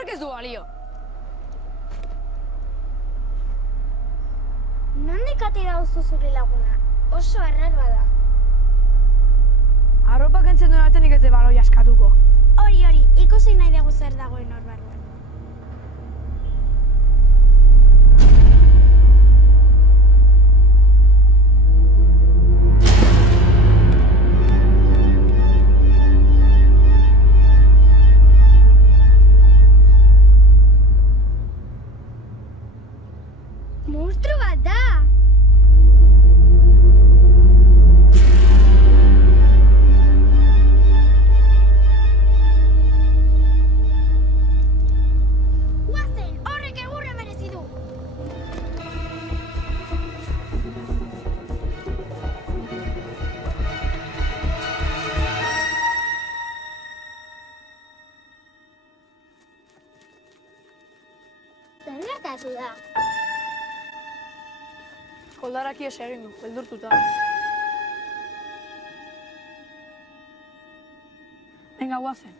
Horrek ez du balio. Nondik atera duzu zure laguna? Oso arraroa da. Arropa kentzen duen atenik ez de baloi askatuko. Hori, ikusi nahi dugu zer dagoen hor barruan. Monstru bat da! Guazen, horrek egurra merezi du! Zer gertatu da? Koldarak ies egin du, beldurtuta. Venga, guazen.